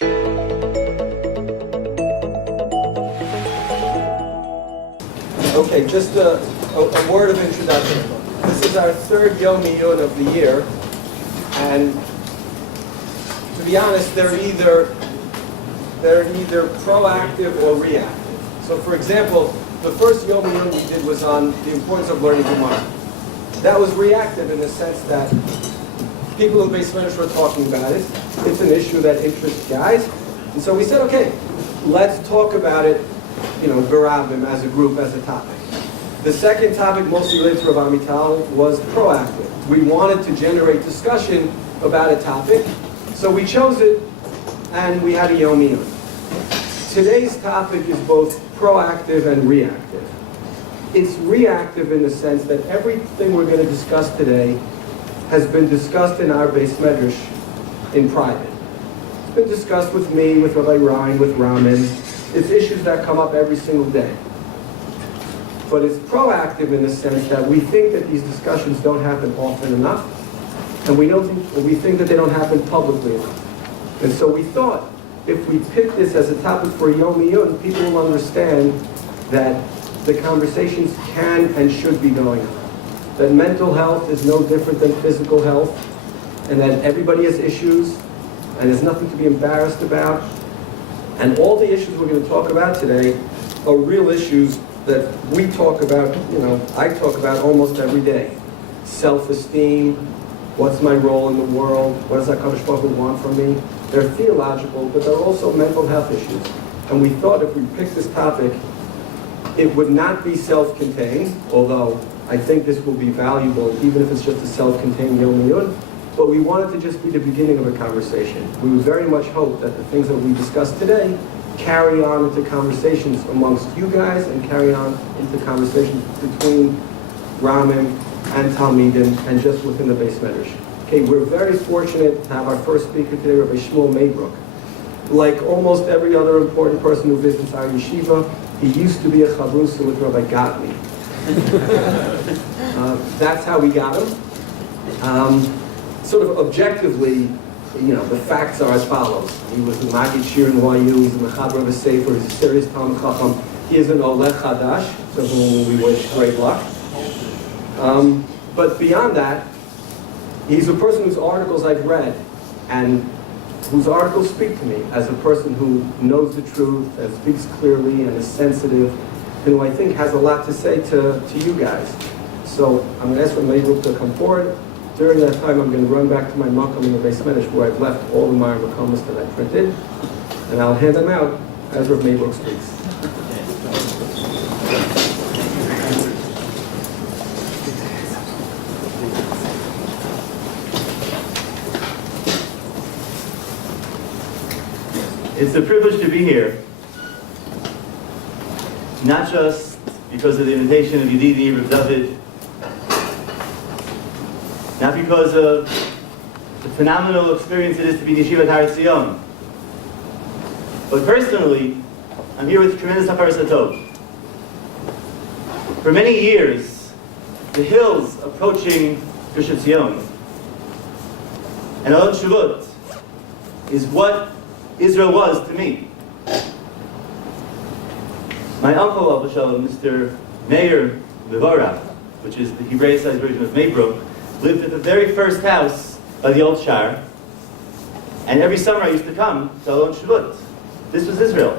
Okay, just a word of introduction. This is our third Yom Iyun of the year, and to be honest, they're either proactive or reactive. So, for example, the first Yom Iyun we did was on the importance of learning Gemara. That was reactive in the sense that people in Beis Medrash were talking about it. It's an issue that interests guys, and so we said, okay, let's talk about it, Barabim as a group, as a topic. The second topic, mostly related to Rav Amital, was proactive. We wanted to generate discussion about a topic, so we chose it, and we had a Yom Iyun. Today's topic is both proactive and reactive. It's reactive in the sense that everything we're going to discuss today has been discussed in our Beis Medrash in private. It's been discussed with me, with Rabbi Ryan, with Ramin. It's issues that come up every single day. But it's proactive in the sense that we think that these discussions don't happen often enough, and we think that they don't happen publicly enough. And so we thought, if we pick this as a topic for Yom Iyun, people will understand that the conversations can and should be going on. That mental health is no different than physical health, and that everybody has issues, and there's nothing to be embarrassed about. And all the issues we're going to talk about today are real issues that we talk about, I talk about almost every day. Self-esteem, what's my role in the world, what does HaKadosh Baruch Hu want from me? They're theological, but they're also mental health issues. And we thought if we picked this topic, it would not be self-contained, although I think this will be valuable, even if it's just a self-contained Yom Iyun. But we wanted to just be the beginning of a conversation. We would very much hope that the things that we discuss today carry on into conversations amongst you guys and carry on into conversations between Ramin and Talmidim and just within the Beis Medrash. Okay, we're very fortunate to have our first speaker today, Rabbi Shmuel Maybruch. Like almost every other important person who visits our yeshiva, he used to be a chavrusa with Rabbi Gottlieb. That's how we got him. Sort of objectively, the facts are as follows. He was a Magid Shir in YU, he's a Mechaber of a Sefer, he's a serious Talmud Chacham. He is an Olech Hadash, to whom we wish great luck. But beyond that, he's a person whose articles I've read, and whose articles speak to me as a person who knows the truth, and speaks clearly, and is sensitive, and who I think has a lot to say to you guys. So I'm going to ask for Maybruch to come forward. During that time, I'm going to run back to my makom in the Beis Medrash where I've left all the Meir Makomos that I printed, and I'll hand them out as Rav Maybruch speaks. It's a privilege to be here, not just because of the invitation of Yedidi Rav David, not because of the phenomenal experience it is to be in Yeshivat Har Tzion, but personally, I'm here with tremendous Hakaras Hatov. For many years, the hills approaching Gush Etzion and Alon Shuvot is what Israel was to me. My uncle, Abba Shalom, Mr. Meir Maybruch, which is the Hebraicized version of Maybruch, lived at the very first house by the old Shar, and every summer I used to come to Alon Shuvot. This was Israel.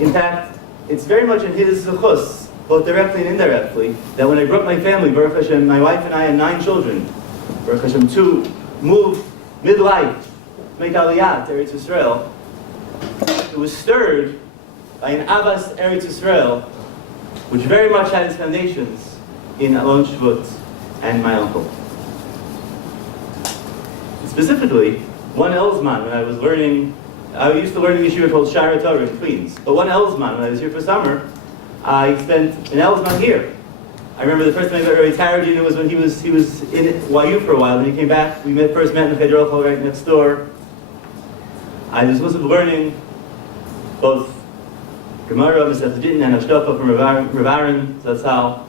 In fact, it's very much in his zechus, both directly and indirectly, that when I grew up my family, Baruch Hashem, my wife and I and 9 children, Baruch Hashem, to move midlife, to make Aliyah to Eretz Yisrael, it was stirred by an Avas Eretz Yisrael, which very much had its foundations in Alon Shuvot and my uncle. Specifically, one Elzman, when I was learning, I used to learn in a yeshiva called Shara Torah in Queens, but one Elzman, when I was here for summer, I spent an Elzman here. I remember the first time I met Rabbi Taradin was when he was in YU for a while, and he came back. We first met in the Federal Hall right next door. I was supposed to be learning both Gemara, Masechet Gittin, and Hashkafa from Rav Aaron Zatzal.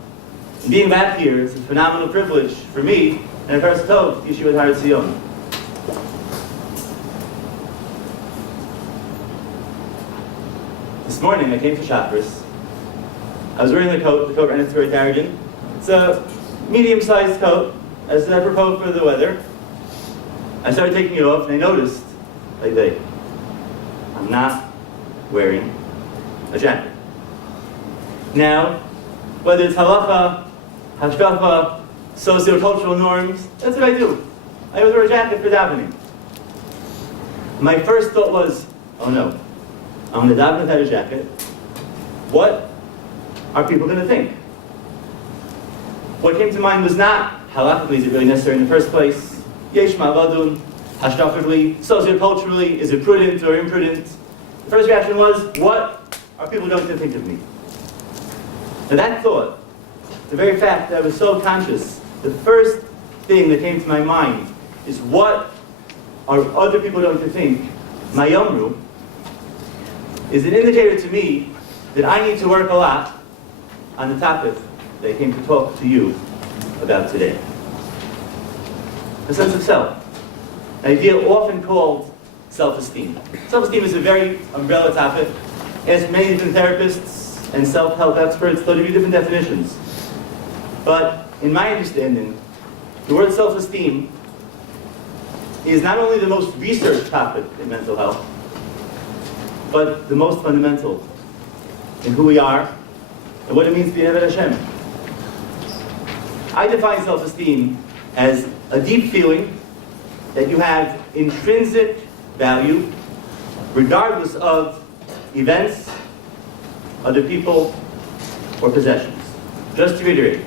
And being back here is a phenomenal privilege for me, and a first tov, Yeshivat Har Tzion. This morning I came to Shabbos. I was wearing the coat ran into very carrigan. It's a medium-sized coat, as apropos for the weather. I started taking it off and I noticed, I'm not wearing a jacket. Now, whether it's halacha, hashkafa, socio-cultural norms, that's what I do. I always wear a jacket for davening. My first thought was, oh no, I'm going to daven without a jacket. What are people going to think? What came to mind was not, halachically, is it really necessary in the first place? Yesh ma'avadun, hashkafically, socioculturally, is it prudent or imprudent? The first reaction was, what are people going to think of me? Now that thought, the very fact that I was so conscious, the first thing that came to my mind is what are other people going to think? My yomru is an indicator to me that I need to work a lot on the topic that I came to talk to you about today. The sense of self. An idea often called self-esteem. Self-esteem is a very umbrella topic. Ask many different therapists and self-help experts, they'll give you different definitions. But in my understanding, the word self-esteem is not only the most researched topic in mental health, but the most fundamental in who we are and what it means to be Avodat Hashem. I define self-esteem as a deep feeling that you have intrinsic value regardless of events, other people, or possessions. Just to reiterate,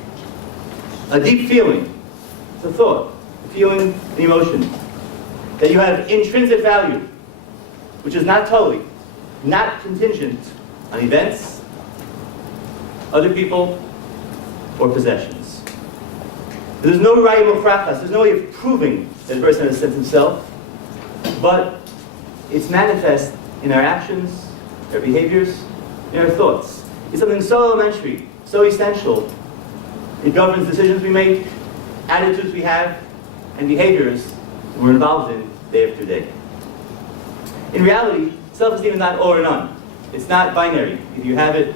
a deep feeling, it's a thought, a feeling, an emotion, that you have intrinsic value, which is not totally, not contingent on events, other people, or possessions. There's no raya mukhrachas, there's no way of proving that a person has a sense of self, but it's manifest in our actions, our behaviors, in our thoughts. It's something so elementary, so essential. It governs decisions we make, attitudes we have, and behaviors we're involved in day after day. In reality, self-esteem is not all or none. It's not binary. Either you have it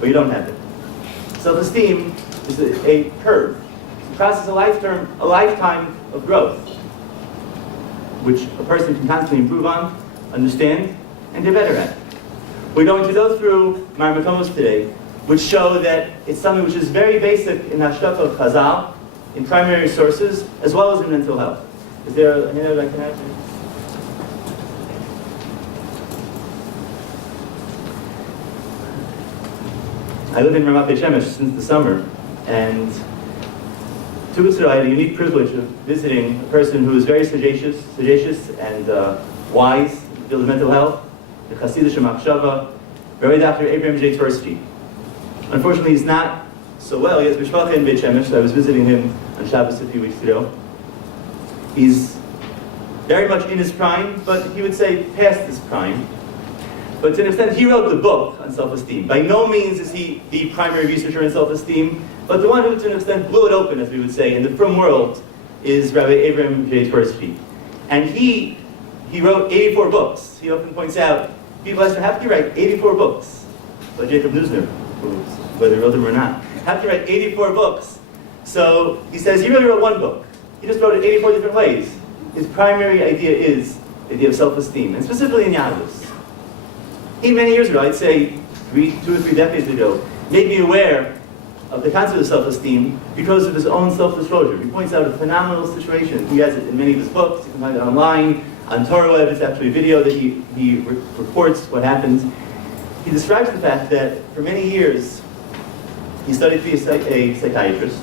or you don't have it. Self-esteem is a curve. It's a process, a lifetime of growth, which a person can constantly improve on, understand, and get better at. We're going to go through Maybruch today, which show that it's something which is very basic in Hashkafa of Chazal, in primary sources, as well as in mental health. Is there a hand I can have? I live in Ramat Beit Shemesh since the summer, and 2 weeks ago I had a unique privilege of visiting a person who is very sagacious and wise in the field of mental health, the Hasidic Machshava, Rabbi Dr. Abraham J. Tversky. Unfortunately, he's not so well. He has mishpacha in Beit Shemesh, so I was visiting him on Shabbos a few weeks ago. He's very much in his prime, but he would say past his prime. But to an extent, he wrote the book on self-esteem. By no means is he the primary researcher in self-esteem, but the one who, to an extent, blew it open, as we would say, in the frum world, is Rabbi Abraham J. Tversky. And he wrote 84 books. He often points out, people ask him, how can you write 84 books? Like Jacob Neusner, whether he wrote them or not. How can you write 84 books? So he says he really wrote one book. He just wrote it 84 different ways. His primary idea is the idea of self-esteem, and specifically in Yahweh. He, many years ago, I'd say 2 or 3 decades ago, made me aware of the concept of self-esteem because of his own self-disclosure. He points out a phenomenal situation. He has it in many of his books. You can find it online, on Torah web. It's actually a video that he reports what happens. He describes the fact that for many years, he studied to be a psychiatrist.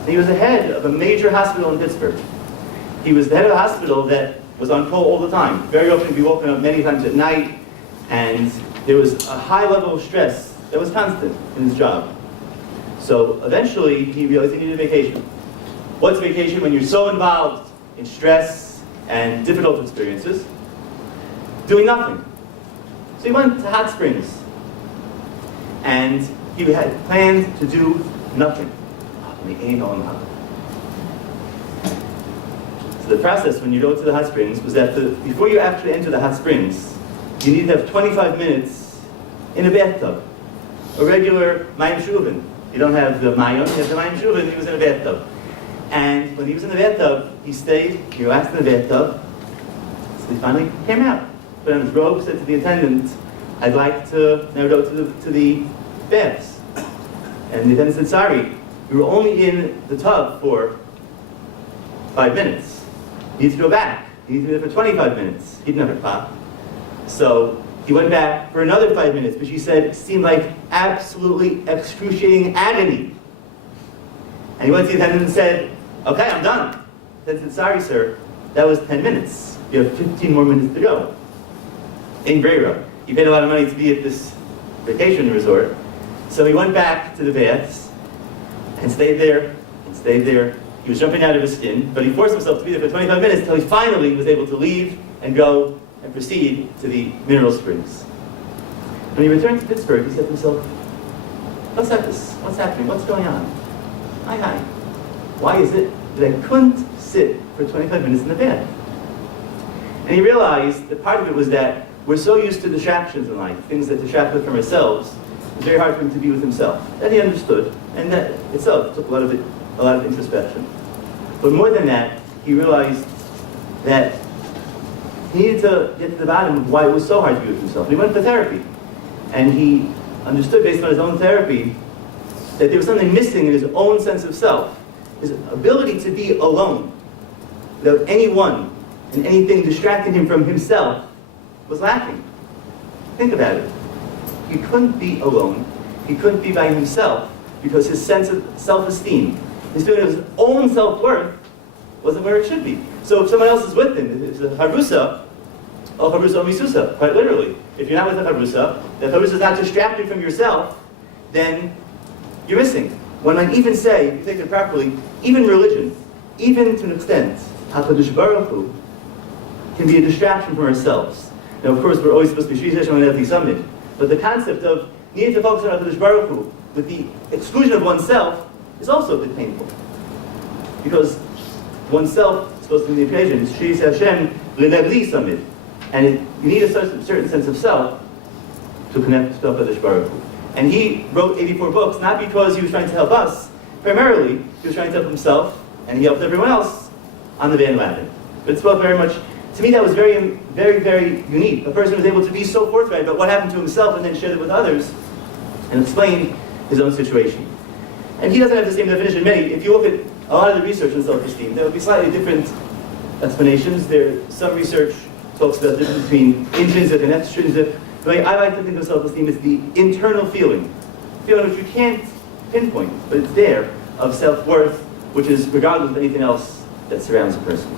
And he was the head of a major hospital in Pittsburgh. He was the head of a hospital that was on call all the time. Very often he'd be woken up many times at night, and there was a high level of stress that was constant in his job. So eventually he realized he needed a vacation. What's vacation when you're so involved in stress and difficult experiences? Doing nothing. So he went to hot springs, and he had planned to do nothing. So the process when you go to the hot springs was that before you actually enter the hot springs, you need to have 25 minutes in a bathtub. A regular mayim shuvin. You don't have the mayon, you have the mayim shuvin, he was in a bathtub. And when he was in the bathtub, he stayed, he relaxed in the bathtub, so he finally came out. Put on his robe, said to the attendant, I'd like to now go to the baths. And the attendant said, sorry, we were only in the tub for 5 minutes. You need to go back. You need to be there for 25 minutes. He'd never pop. So he went back for another 5 minutes, but she said it seemed like absolutely excruciating agony. And he went to the attendant and said, okay, I'm done. The attendant said, sorry, sir, that was 10 minutes. You have 15 more minutes to go. In Breira. He paid a lot of money to be at this vacation resort. So he went back to the baths and stayed there and stayed there. He was jumping out of his skin, but he forced himself to be there for 25 minutes until he finally was able to leave and go and proceed to the mineral springs. When he returned to Pittsburgh, he said to himself, what's happening? What's going on? Hi. Why is it that I couldn't sit for 25 minutes in the bath? And he realized that part of it was that we're so used to distractions in life, things that distract us from ourselves. It's very hard for him to be with himself. That he understood, and that itself took a lot of introspection. But more than that, he realized that he needed to get to the bottom of why it was so hard to be with himself. And he went to therapy, and he understood based on his own therapy that there was something missing in his own sense of self. His ability to be alone, without anyone and anything distracting him from himself, was lacking. Think about it. He couldn't be alone. He couldn't be by himself because his sense of self-esteem, his feeling of his own self-worth, wasn't where it should be. So if someone else is with him, it's a harusa, or harusa misusa, quite literally. If you're not with a harusa, if harusa is not distracting from yourself, then you're missing. One might even say, if you take it properly, even religion, even to an extent, HaKadosh Baruch Hu can be a distraction from ourselves. Now, of course, we're always supposed to be Shri Hashem and Summit, but the concept of needing to focus on HaKadosh Baruch Hu with the exclusion of oneself is also a bit painful. Because oneself is supposed to be the occasion, it's Shri Hashem L'Negli Summit, and you need a certain sense of self to connect to HaKadosh Baruch Hu. And he wrote 84 books, not because he was trying to help us. Primarily, he was trying to help himself, and he helped everyone else on the bandwagon. But it's both very much, to me that was very, very, very unique. A person was able to be so forthright about what happened to himself and then share it with others and explain his own situation. And he doesn't have the same definition. If you look at a lot of the research on self-esteem, there will be slightly different explanations. Some research talks about the difference between intrinsic and extrinsic. The way I like to think of self-esteem is the internal feeling which you can't pinpoint, but it's there, of self-worth, which is regardless of anything else that surrounds a person.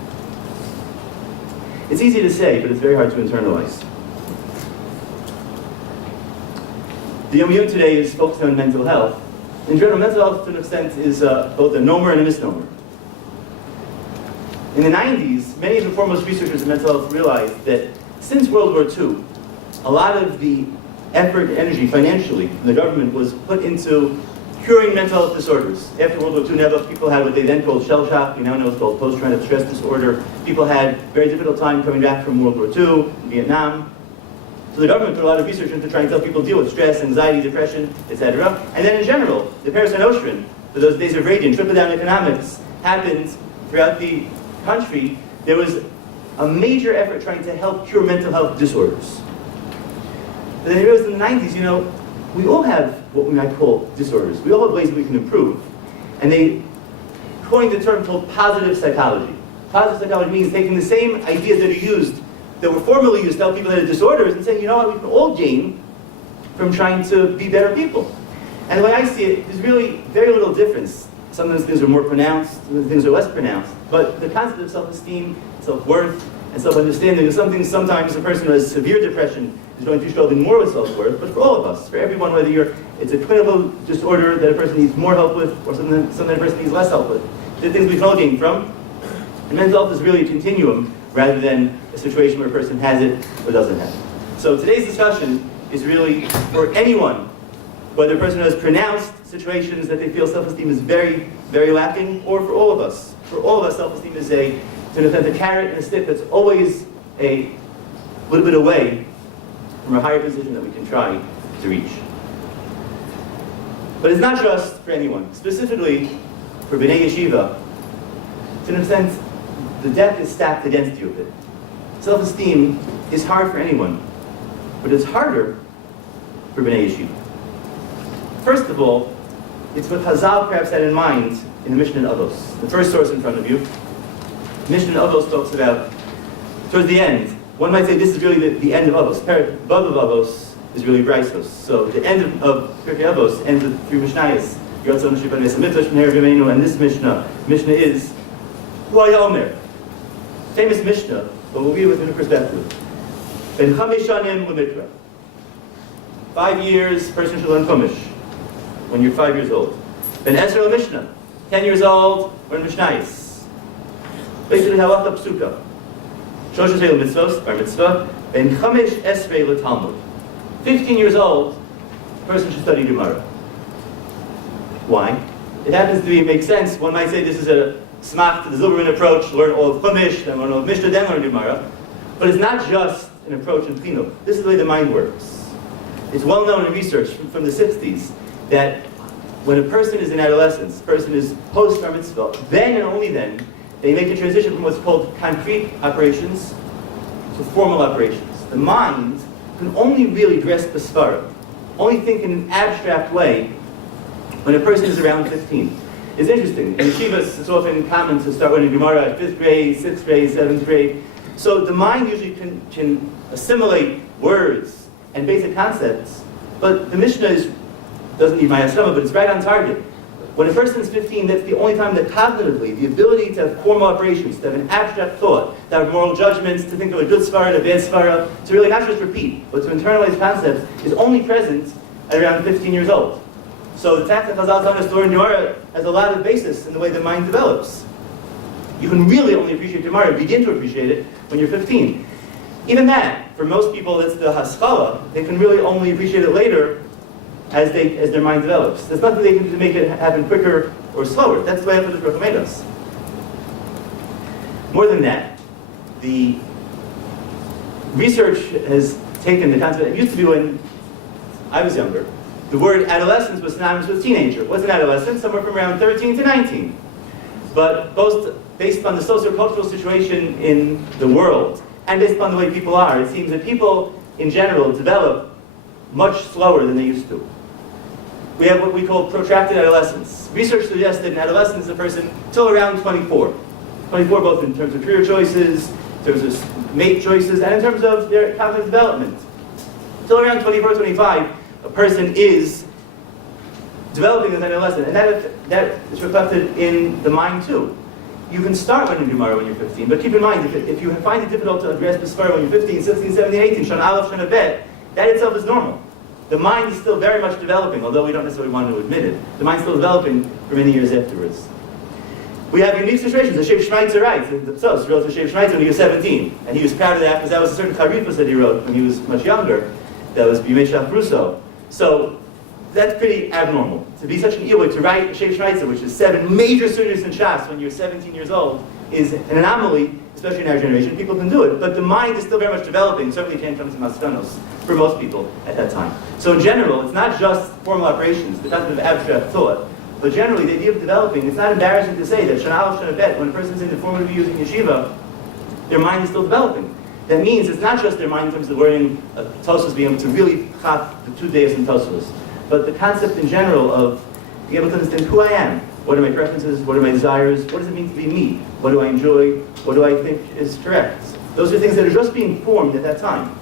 It's easy to say, but it's very hard to internalize. The Yom Yom today is focused on mental health. In general, mental health to an extent is both a nomer and a misnomer. In the 90s, many of the foremost researchers in mental health realized that since World War II, a lot of the effort and energy financially from the government was put into curing mental health disorders. After World War II, people had what they then called shell shock, we now know it's called post-traumatic stress disorder. People had a very difficult time coming back from World War II, Vietnam. So the government put a lot of research into trying to help people deal with stress, anxiety, depression, etc. And then in general, the Paris and Ocean, for those days of radiant, trickle-down economics, happened throughout the country. There was a major effort trying to help cure mental health disorders. But then it was in the 90s, we all have what we might call disorders. We all have ways that we can improve. And they coined the term called positive psychology. Positive psychology means taking the same ideas that were formerly used to help people that had disorders and saying, you know what, we can all gain from trying to be better people. And the way I see it, there's really very little difference. Sometimes things are more pronounced, sometimes things are less pronounced. But the concept of self-esteem, self-worth, and self-understanding is something sometimes a person who has severe depression is going to struggle more with self-worth, but for all of us, for everyone, whether it's a clinical disorder that a person needs more help with, or something a person needs less help with. They're things we can all gain from. And mental health is really a continuum, rather than a situation where a person has it or doesn't have it. So today's discussion is really for anyone, whether a person has pronounced situations that they feel self-esteem is very, very lacking, or for all of us. For all of us, self-esteem is to an extent, a carrot and a stick that's always a little bit away from a higher position that we can try to reach. But it's not just for anyone. Specifically, for B'nai Yeshiva, to an extent, the deck is stacked against you a bit. Self-esteem is hard for anyone, but it's harder for B'nai Yeshiva. First of all, it's what Chazal perhaps had in mind in the Mishnah in Avos. The first source in front of you. Mishnah in Avos talks about, towards the end, one might say this is really the end of Avos. Perek Vav of Avos is really Braisos. So the end of Pirkei Avos ends with three Mishnayos. And this Mishnah is Hu Omer. Famous Mishnah, but we'll read it with a new perspective. Ben Chamesh Shanim L'Mikra. 5 years, person should learn Chumash when you're 5 years old. Ben Esra L'Mishnah. 10 years old, learn Mishnayos. Basically, Halacha Psuka. Shosh Esrei L'Mitzvos, Bar Mitzvah. Ben Chamesh Esrei L'Talmud. 15 years old, person should study Gemara. Why? It happens to make sense. One might say this is a smach to the Zilberman approach, learn all of Chumash, then learn all of Mishnah, then learn Gemara. But it's not just an approach in Chino. This is the way the mind works. It's well known in research from the 60s that when a person is in adolescence, a person is post-bar mitzvah, then and only then, they make a transition from what's called concrete operations to formal operations. The mind can only really grasp the svara, only think in an abstract way when a person is around 15. It's interesting. In yeshivas, it's often common to start learning Gemara at 5th grade, 6th grade, 7th grade. So the mind usually can assimilate words and basic concepts, but the Mishnah doesn't need my ashrama, but it's right on target. When a person is 15, that's the only time that cognitively, the ability to have formal operations, to have an abstract thought, to have moral judgments, to think of a good svara and a bad svara, to really not just repeat, but to internalize concepts, is only present at around 15 years old. So the fact that Chazal tells us to learn Gemara has a lot of basis in the way the mind develops. You can really only appreciate Gemara, begin to appreciate it, when you're 15. Even that, for most people, that's the haskalah. They can really only appreciate it later as their mind develops. There's nothing they can do to make it happen quicker or slower. That's the way Avodat Baruch made us. More than that, the research has taken the concept. It used to be when I was younger, the word adolescence was synonymous with teenager. What's an adolescent? Somewhere from around 13 to 19. But both based on the socio-cultural situation in the world and based upon the way people are, it seems that people in general develop much slower than they used to. We have what we call protracted adolescence. Research suggests that in adolescence, a person till around 24. 24 both in terms of career choices, in terms of mate choices, and in terms of their cognitive development. Till around 24, 25, a person is developing as an adolescent, and that is reflected in the mind too. You can start learning Gemara when you're 15, but keep in mind, if you find it difficult to grasp the Sfara when you're 15, 16, 17, 18, Shana Aleph, Shana Bet, that itself is normal. The mind is still very much developing, although we don't necessarily want to admit it. The mind is still developing for many years afterwards. We have unique situations. The Shev Shmeitzer writes, the Psos wrote to Shev Shmeitzer when he was 17, and he was proud of that because that was a certain charifas that he wrote when he was much younger. That was B'yimei Shach Russo. So that's pretty abnormal. To be such an Iwik, to write Shev Shmeitzer, which is 7 major sunnahs in Shas when you're 17 years old, is an anomaly, especially in our generation. People can do it, but the mind is still very much developing. Certainly can't come to Maskanos for most people at that time. So in general, it's not just formal operations, the concept of abstract thought, but generally the idea of developing, it's not embarrassing to say that Shana Aleph, Shana Bet, when a person's in the formative years in yeshiva, their mind is still developing. That means it's not just their mind in terms of learning Tosfos, being able to really chaf the 2 days in Tosfos, but the concept in general of being able to understand who I am. What are my preferences? What are my desires? What does it mean to be me? What do I enjoy? What do I think is correct? Those are things that are just being formed at that time.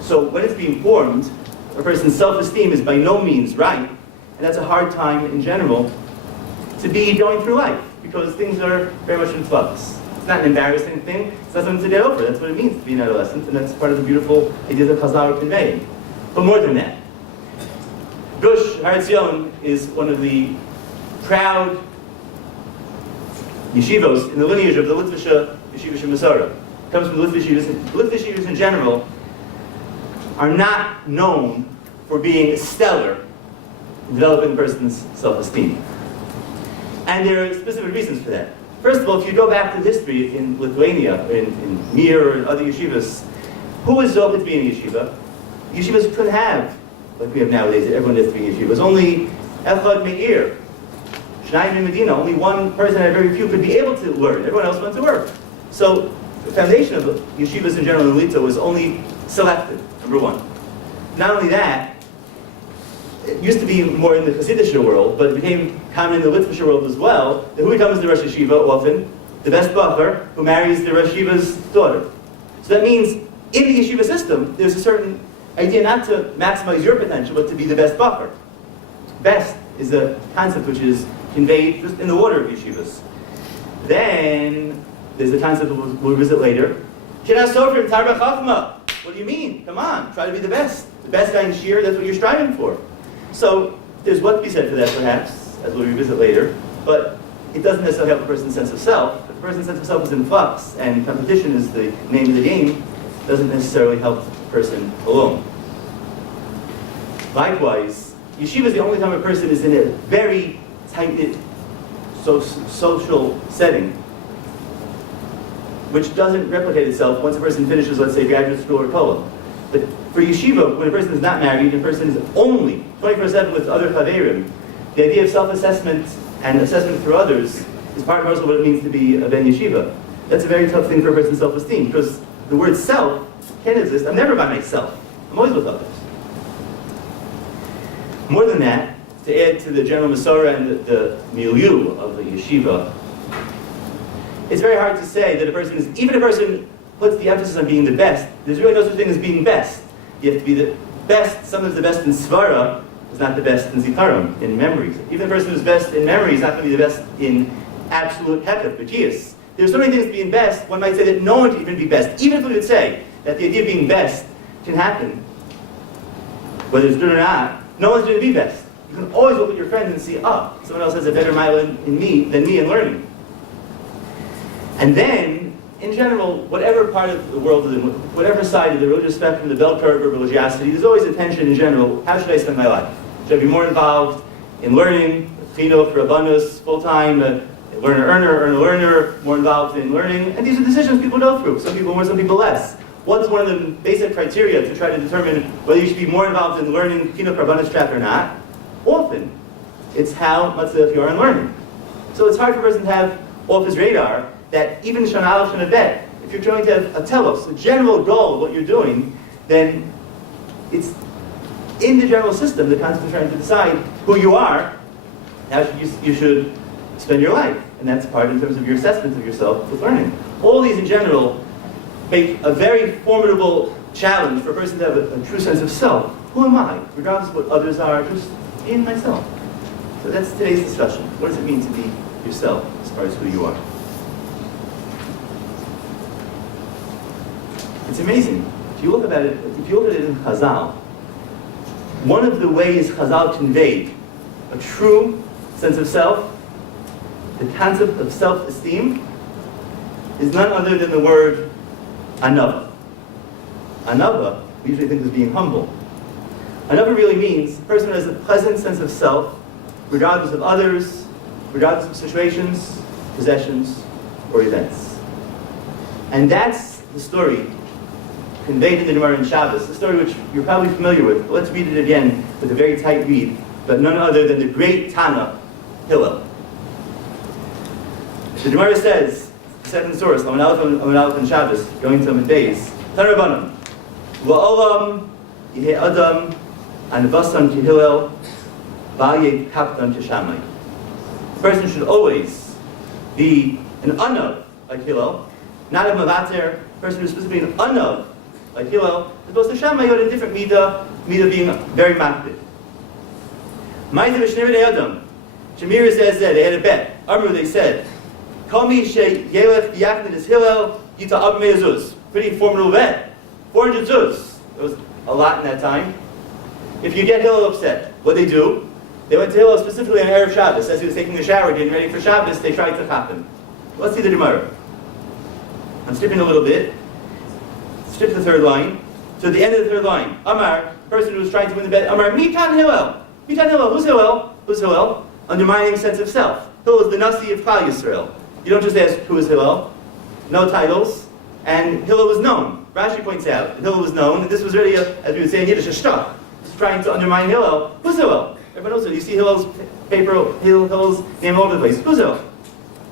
So when it's being formed, a person's self-esteem is by no means right, and that's a hard time in general to be going through life, because things are very much in flux. It's not an embarrassing thing, it's not something to get over. That's what it means to be an adolescent, and that's part of the beautiful idea that Chazal are conveying. But more than that, Gush Har Etzion is one of the proud yeshivos in the lineage of the Litvisha Yeshiva Shemasara. It comes from the Litvish yeshivas. Litvish yeshivas in general are not known for being stellar in developing a person's self-esteem. And there are specific reasons for that. First of all, if you go back to history in Lithuania, in Mir, or in other yeshivas, who was Zohar to be in a yeshiva? Yeshivas could have like we have nowadays, that everyone has to be in yeshiva. It was only Echad Me'ir, Shnayim in Medina. Only one person out of very few could be able to learn. Everyone else went to work. So the foundation of yeshivas in general in Lita was only selected, number one. Not only that, it used to be more in the Hasidic world, but it became common in the Litvish world as well, that who becomes the Rosh Yeshiva often? The best bacher who marries the Rosh Yeshiva's daughter. So that means in the yeshiva system, there's a certain idea not to maximize your potential, but to be the best bacher. Best is a concept which is conveyed just in the order of yeshivas. Then there's the concept we'll visit later. What do you mean? Come on, try to be the best. The best guy in Shir, that's what you're striving for. So there's what to be said for that, perhaps, as we'll revisit later. But it doesn't necessarily help a person's sense of self. If a person's sense of self is in flux, and competition is the name of the game, it doesn't necessarily help the person alone. Likewise, yeshiva is the only time a person is in a very tight-knit social setting, which doesn't replicate itself once a person finishes, let's say, graduate school or kollel. But for yeshiva, when a person is not married, a person is only 24/7 with other chaverim, the idea of self-assessment and assessment through others is part and parcel of what it means to be a ben yeshiva. That's a very tough thing for a person's self-esteem, because the word self can't exist. I'm never by myself. I'm always with others. More than that, to add to the general Masorah and the milieu of the yeshiva, it's very hard to say that a person is, even a person puts the emphasis on being the best, there's really no such thing as being best. You have to be the best, sometimes the best in svara is not the best in zikaron, in memories. Even a person who's best in memory is not going to be the best in absolute hekef, b'jias. There's so many things to being best, one might say that no one can even be best. Even if we would say that the idea of being best can happen, whether it's good or not, no one's going to be best. You can always look at your friends and see, someone else has a better mile in me than me in learning. And then, in general, whatever part of the world, whatever side of the religious spectrum, the bell curve of religiosity, there's always a tension in general. How should I spend my life? Should I be more involved in learning, chinuch, rabbanus, full-time, learner, more involved in learning? And these are decisions people go through. Some people more, some people less. What's one of the basic criteria to try to determine whether you should be more involved in learning chinuch, rabbanus track or not? Often, it's how much you are in learning. So it's hard for a person to have off his radar that even Shana Aleph, Shana Bet, if you're trying to have a telos, a general goal of what you're doing, then it's in the general system, the concept of trying to decide who you are, how you should spend your life. And that's part in terms of your assessment of yourself with learning. All these in general make a very formidable challenge for a person to have a true sense of self. Who am I? Regardless of what others are, just in myself. So that's today's discussion. What does it mean to be yourself as far as who you are? It's amazing. If you look at it in Chazal, one of the ways Chazal conveyed a true sense of self, the concept of self-esteem, is none other than the word anava. Anava, we usually think of as being humble. Anava really means a person who has a pleasant sense of self, regardless of others, regardless of situations, possessions, or events. And that's the story conveyed in the Gemara in Shabbos, a story which you're probably familiar with, but let's read it again with a very tight read, but none other than the great Tana, Hillel. The Gemara says, second source, Laman Aleph and Shabbos, going to Amid Beis, Tan Rabbanan, La'olam Yehei Adam Anvasan Ki Hillel V'ayeh Kaptan Ki Shammai. A person should always be an anav like Hillel, not a mavater. A person who's specifically an anav like Hillel, as opposed to Shammai, who had a different midah being very makbid. Ma'aser v'shnei Adam. Shemira says that they had a bet. Amru, they said, Kol mi sheyelech b'yachid es Hillel yita ab me'azuz. Pretty formidable bet. 400 zuz. It was a lot in that time. If you get Hillel upset, what they do? They went to Hillel specifically on Erev Shabbos. As he was taking a shower, getting ready for Shabbos, they tried to chop him. Let's see the Gemara. I'm skipping a little bit. Skip the third line. So at the end of the third line, Amar, person who was trying to win the bet, Amar, Mitan Hillel. Mitan Hillel. Who's Hillel? Who's Hillel? Undermining sense of self. Hillel is the Nasi of Klal Yisrael. You don't just ask who is Hillel. No titles. And Hillel was known. Rashi points out that Hillel was known, and this was really, as we would say in Yiddish, a shtuck. is trying to undermine Hillel. Who's Hillel? Everyone knows it. You see Hillel's paper, Hillel's name all over the place. Who's Hillel?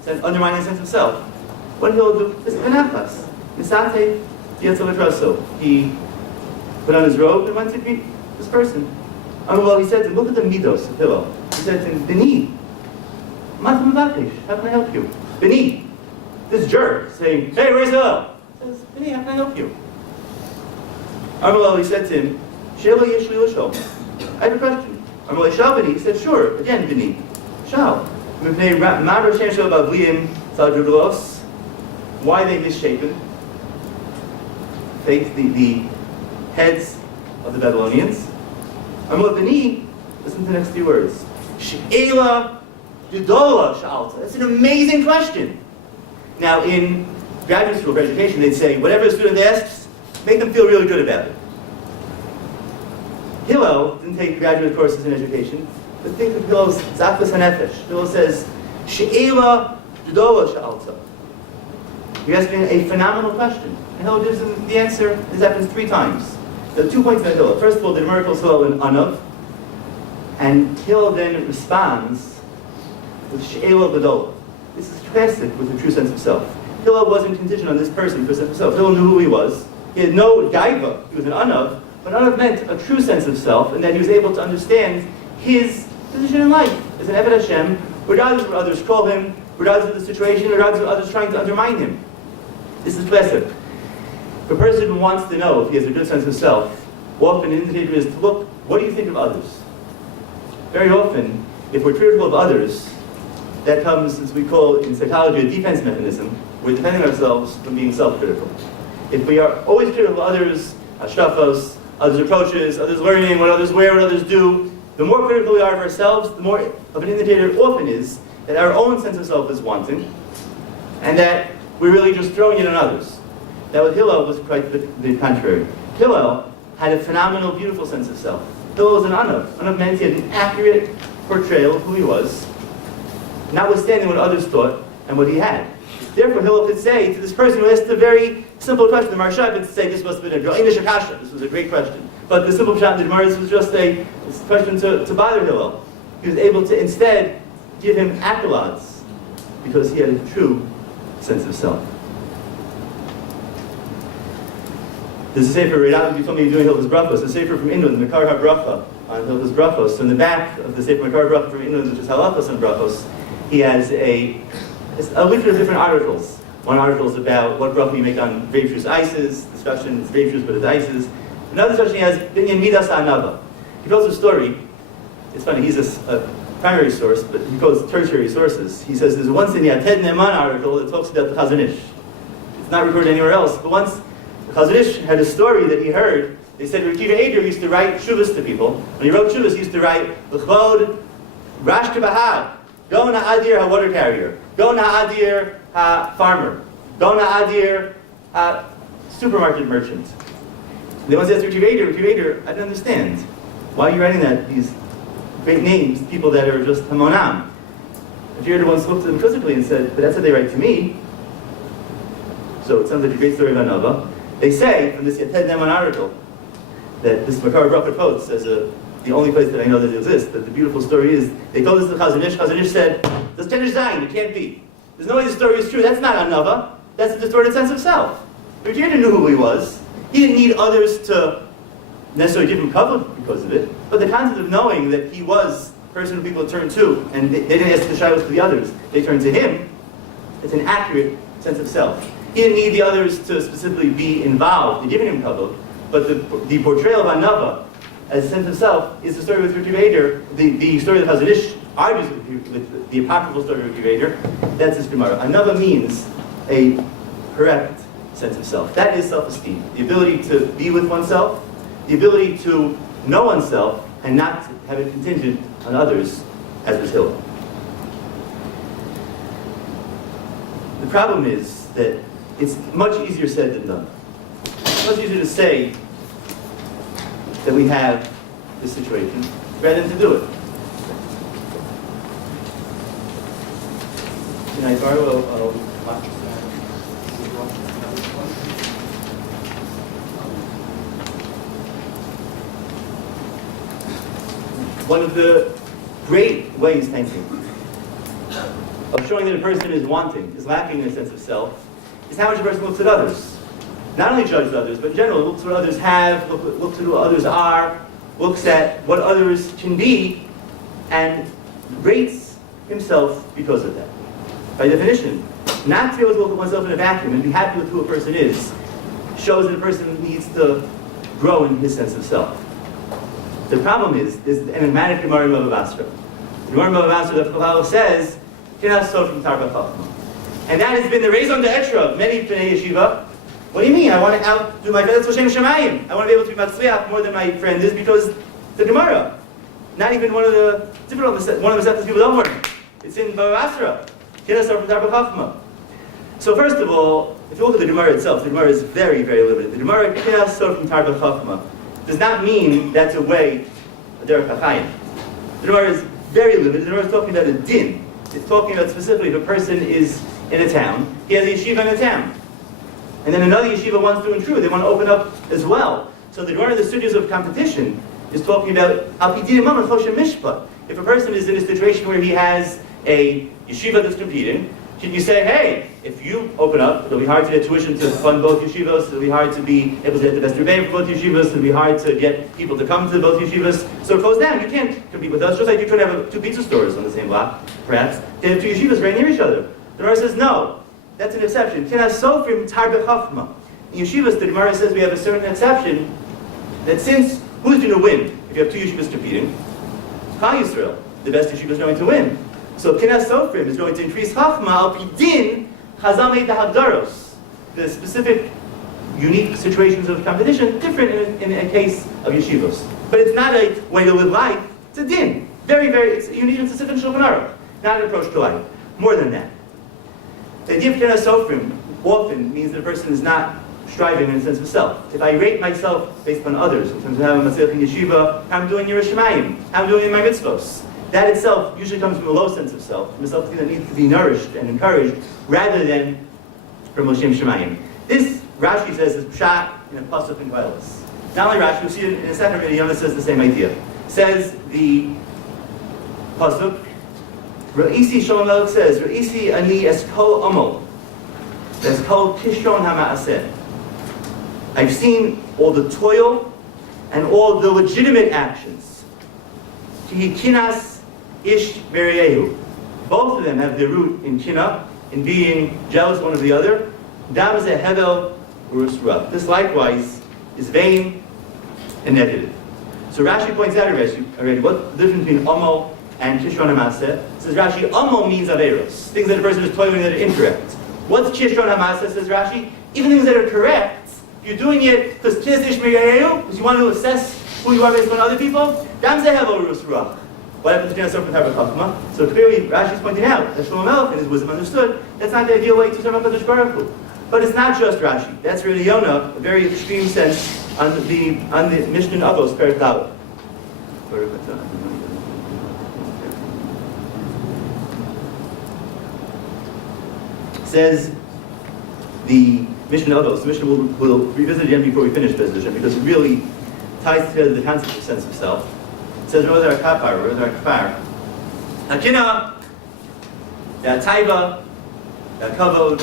It's undermining the sense of self. What did Hillel do? It's Benachas. Misate Yetzel. He put on his robe and went to greet this person. Well, he said to him, look at the midos of Hillel. He said to him, Beni, how can I help you? Beni. This jerk saying, hey, where's Hillel? He says, Beni, how can I help you? He said to him, Shela Yeshli L'Shol. I have a question. Shal Beni. He said, sure. Again, Beni. Shal. Why are they misshapen? The heads of the Babylonians. Beni, listen to the next few words. She'ela Gedola Sha'alta. That's an amazing question. Now, in graduate school for education, they'd say, whatever a student asks, make them feel really good about it. Hillel didn't take graduate courses in education, but think of Hillel's Zakvas HaNefesh. Hillel says, She'ela Gedola Sha'alta. You're asking a phenomenal question. And Hillel gives him the answer. This happens 3 times. There are 2 points about Hillel. First of all, the miracles Hillel in Anav, and Hillel then responds with She'ela Gedola. This is classic with a true sense of self. Hillel wasn't contingent on this person for a sense of self. Hillel knew who he was. He had no gaiva. He was an Anav. But Anav meant a true sense of self, and that he was able to understand his position in life as an Eved Hashem, regardless of what others call him, regardless of the situation, regardless of others trying to undermine him. This is classic. If a person wants to know if he has a good sense of self, often an indicator is to look, what do you think of others? Very often, if we're critical of others, that comes, as we call in psychology, a defense mechanism. We're defending ourselves from being self-critical. If we are always critical of others, ashrafos, others' approaches, others' learning, what others wear, what others do, the more critical we are of ourselves, the more of an indicator it often is that our own sense of self is wanting, and that we're really just throwing it on others. That with Hillel was quite the contrary. Hillel had a phenomenal, beautiful sense of self. Hillel was an Anav. Anav meant he had an accurate portrayal of who he was, notwithstanding what others thought and what he had. Therefore, Hillel could say to this person who asked a very simple question, the Marsha could say this must have been a Akasha. This was a great question. But the simple pshat in the Gemara, this was just a question to bother Hillel. He was able to instead give him accolades because he had a true sense of self. There's a sefer, you told me you're doing Hilchos Brachos, a sefer from England, the Makar HaBracha on Hilchos Brachos. So in the back of the sefer Makar HaBracha from England, which is Halachos and Brachos, he has a litany of different articles. One article is about what bracha you make on grapefruit ices, discussion, it's grapefruit but it's ices. Another discussion he has, Binyan Midas Anava. He tells a story. It's funny, he's a primary source, but he quotes tertiary sources. He says there's once in the Ated Ne'eman article that talks about the Chazon Ish. It's not recorded anywhere else, but once the Chazon Ish had a story that he heard. They said Rav Kiva Eider used to write shuvas to people. When he wrote shuvas, he used to write L'chvod Rash Kabahad, Go Na'adir ha-water carrier, Go Na'adir ha-farmer, Go Na'adir ha-supermarket merchant. They once asked Rav Kiva Eider, I don't understand. Why are you writing that? These great names, people that are just hamonam. Rav Kiva Eider once looked at them quizzically and said, but that's what they write to me. So it sounds like a great story of Anava. They say, from this Yated Ne'eman article, that this Makar Bracha quotes as the only place that I know that it exists, that the beautiful story is, they told this to Chazon Ish. Chazon Ish said, that's Tenish Zayin, it can't be. There's no way the story is true. That's not Anava. That's a distorted sense of self. Rav Kiva knew who he was. He didn't need others to necessarily give him cover because of it, but the concept of knowing that he was the person who people turn to, and they didn't ask the shilos to the others, they turned to him, it's an accurate sense of self. He didn't need the others to specifically be involved in giving him kavod, but the portrayal of Anava as a sense of self is the story with Rav Kiva Eider, the story that Chazon Ish argues with the apocryphal story of Rav Kiva Eider. That's his Gemara. Anava means a correct sense of self. That is self-esteem. The ability to be with oneself, the ability to know oneself, and not have it contingent on others, as was Hillel. The problem is that it's much easier said than done. It's much easier to say that we have this situation rather than to do it. Can I borrow a one of the great ways, thank you, of showing that a person is wanting, is lacking in a sense of self, is how much a person looks at others. Not only judges others, but in general, looks at what others have, looks at what others are, looks at what others can be, and rates himself because of that. By definition, not to be able to look at oneself in a vacuum and be happy with who a person is, shows that a person needs to grow in his sense of self. The problem is an enigmatic Gemara in Maybruch. The Gemara in Maybruch, the Chazal says, "Kinas sof from Tarba Chachma," and that has been the raison d'etre of many Bnei Yeshiva. What do you mean? I want to outdo my friends Hashem Shemayim. I want to be able to be matzliach more than my friend is because the Gemara. Not even one of the Masechtas people don't learn. It's in Maybruch. Kinas sof from Tarba Chachma. So first of all, if you look at the Gemara itself, the Gemara is very, very limited. The Gemara Kinas sof from Tarba Chachma does not mean that's a way, a derech achayim. The Gemara is very limited. The Gemara is talking about a din. It's talking about specifically if a person is in a town, he has a yeshiva in a town. And then another yeshiva wants to intrude, they want to open up as well. So the Gemara, the studios of competition, is talking about al pidim mamar choshen mishpat. If a person is in a situation where he has a yeshiva that's competing, should you say, hey, if you open up, it'll be hard to get tuition to fund both yeshivas, it'll be hard to be able to get the best rebbeim for both yeshivas, it'll be hard to get people to come to both yeshivas, so it goes down. You can't compete with us, just like you could have two pizza stores on the same block, perhaps. They have two yeshivas right near each other. The Gemara says, no, that's an exception. Kinas sofrim tarbe chachma. In yeshivas, the Gemara says we have a certain exception, that since, who's going to win if you have two yeshivas competing? Chal Yisrael, the best yeshiva is going to win. So Kinas Sofrim is going to increase Chachma al Pidin Chazamei Dahagdaros. The specific, unique situations of competition, different in a case of yeshivos. But it's not a way to live life, it's a din. Very, very, it's unique and specific Shulchan Aruch. Not an approach to life. More than that. The idea of Kinas Sofrim often means that a person is not striving in a sense of self. If I rate myself based on others, in terms of how I'm a in yeshiva, how I'm doing Yiras Shamayim, how I'm doing in my mitzvos, that itself usually comes from a low sense of self, from a self that needs to be nourished and encouraged, rather than from Hashem Shemayim. This, Rashi says, is pshat in a pasuk in Vailos. Not only Rashi, you'll see it in a second video, Yonah says the same idea. Says the pasuk, Ra'isi Shalom Melech says, Ra'isi ani es kol amol, es kol kishon ha'ma'aseh. I've seen all the toil and all the legitimate actions. Kinas ish beriehu. Both of them have their root in kina, in being jealous one of the other. Dam ze hevel urusra. This likewise is vain and negative. So Rashi points out already what the difference between amo and kishron hamaseh. Says Rashi, amo means averos, things that a person is toiling that are incorrect. What's kishron hamaseh? Says Rashi, even things that are correct. You're doing it because you want to assess who you are based on other people. Dam ze hevel urusra. What happens to serve with Chachma? So clearly, Rashi is pointing out that Shlomo Melech in his wisdom understood that's not the ideal way to serve HaKadosh Baruch Hu. But it's not just Rashi. That's really Yonah, a very extreme sense on the Mishnah Avos Perek Dalet. Says the Mishnah Avos. The Mishnah will revisit again before we finish this vision because it really ties together the concept of sense of self. It says, Rozer HaKafar, Hakina, Taiva, Kavod,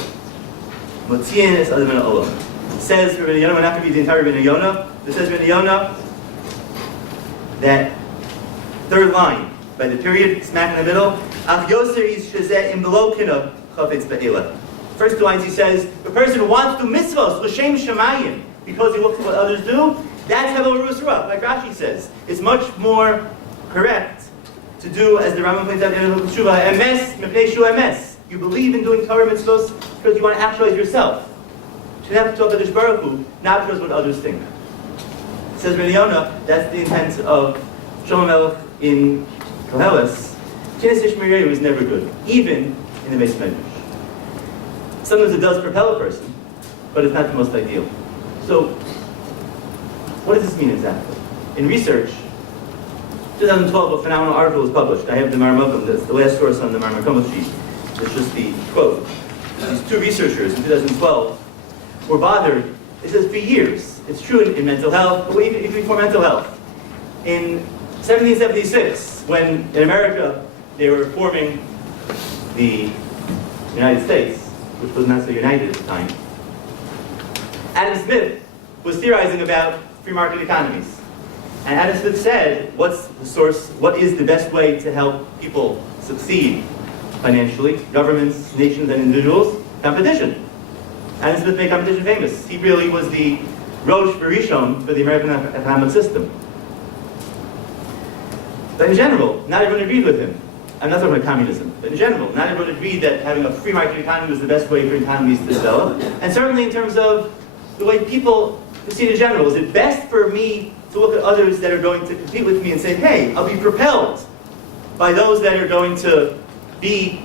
Motzien es Adam Olam. It says, Rabbi Yonah, we're not going to read the entire Rabbi Yonah. It says, Rabbi Yonah, that third line, by the period, smack in the middle, Ach Yoser is Shazeh im below Kina, Chafetz Be'ela. First two lines he says, the person who wants to do mitzvos, L'shem Shemayim, because he looks at what others do, that's Hevel Rusra, like Rashi says. It's much more correct to do, as the Rambam points out in the Shuvah, emes mepnei shu emes. You believe in doing Torah mitzvos because you want to actualize yourself. You should have to talk to HaKadosh Baruch Hu, not because what others think. It says Rabbi Yonah, that's the intent of Shlomo Melech in Koheles. Kinas ish mirei was never good, even in the Beis Medrash. Sometimes it does propel a person, but it's not the most ideal. So, what does this mean exactly? In research, 2012, a phenomenal article was published. I have the Maramavim, that's the last source on the Maramavim sheet. It's just the quote. These two researchers in 2012 were bothered, it says for years, it's true in mental health, but even before mental health, in 1776, when in America they were forming the United States, which was not so united at the time, Adam Smith was theorizing about free market economies. And Adam Smith said, what's the source, what is the best way to help people succeed financially, governments, nations, and individuals? Competition. Adam Smith made competition famous. He really was the Rosh Barishon for the American economic system. But in general, not everyone agreed with him. I'm not talking about communism, but in general, not everyone agreed that having a free market economy was the best way for economies to develop. And certainly in terms of the way people proceed in general. Is it best for me to look at others that are going to compete with me and say, hey, I'll be propelled by those that are going to be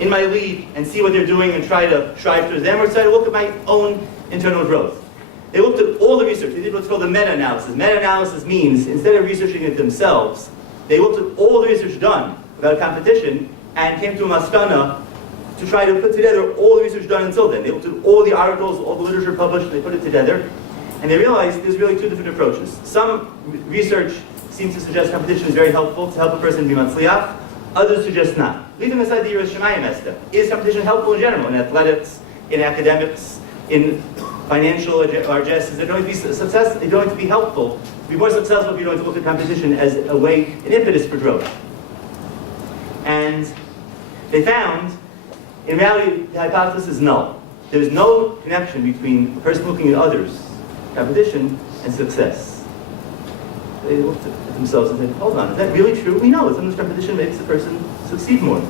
in my lead and see what they're doing and try to strive towards them, or try to look at my own internal growth? They looked at all the research. They did what's called a meta-analysis. Meta-analysis means, instead of researching it themselves, they looked at all the research done about competition and came to a maskana to try to put together all the research done until then. They looked at all the articles, all the literature published, and they put it together. And they realized there's really two different approaches. Some research seems to suggest competition is very helpful to help a person be matzliach. Others suggest not. Leaving aside the Yiras Shamayim aspect, is competition helpful in general, in athletics, in academics, in financial largesse? Is it going to be success? Is it going to be helpful, to be more successful if you're going to look at competition as a way, an impetus for growth? And they found, in reality, the hypothesis is null. There's no connection between a person looking at others, competition, and success. They looked at themselves and said, hold on, is that really true? We know that sometimes competition makes the person succeed more.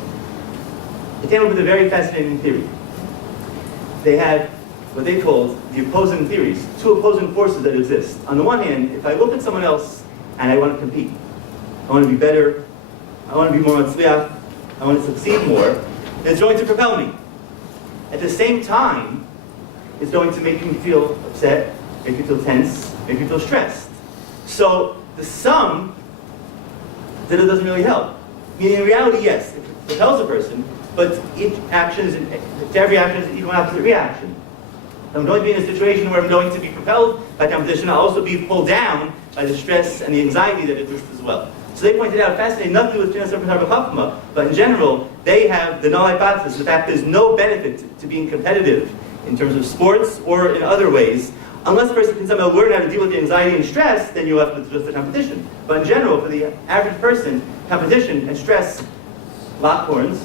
They came up with a very fascinating theory. They had what they called the opposing theories, two opposing forces that exist. On the one hand, if I look at someone else and I want to compete, I want to be better, I want to be more matzliach, I want to succeed more, it's going to propel me. At the same time, it's going to make me feel upset, make me feel tense, make me feel stressed. So the sum that it doesn't really help. Meaning in reality, yes, it propels a person, but each action is, to every action is equal and opposite reaction. I'm going to be in a situation where I'm going to be propelled by competition. I'll also be pulled down by the stress and the anxiety that exists as well. So they pointed out, fascinating, nothing with Chinas Serpent Chachma, but in general, they have the null hypothesis. The fact there's no benefit to being competitive in terms of sports or in other ways. Unless a person can somehow learn how to deal with the anxiety and stress, then you're left with just the competition. But in general, for the average person, competition and stress lock horns,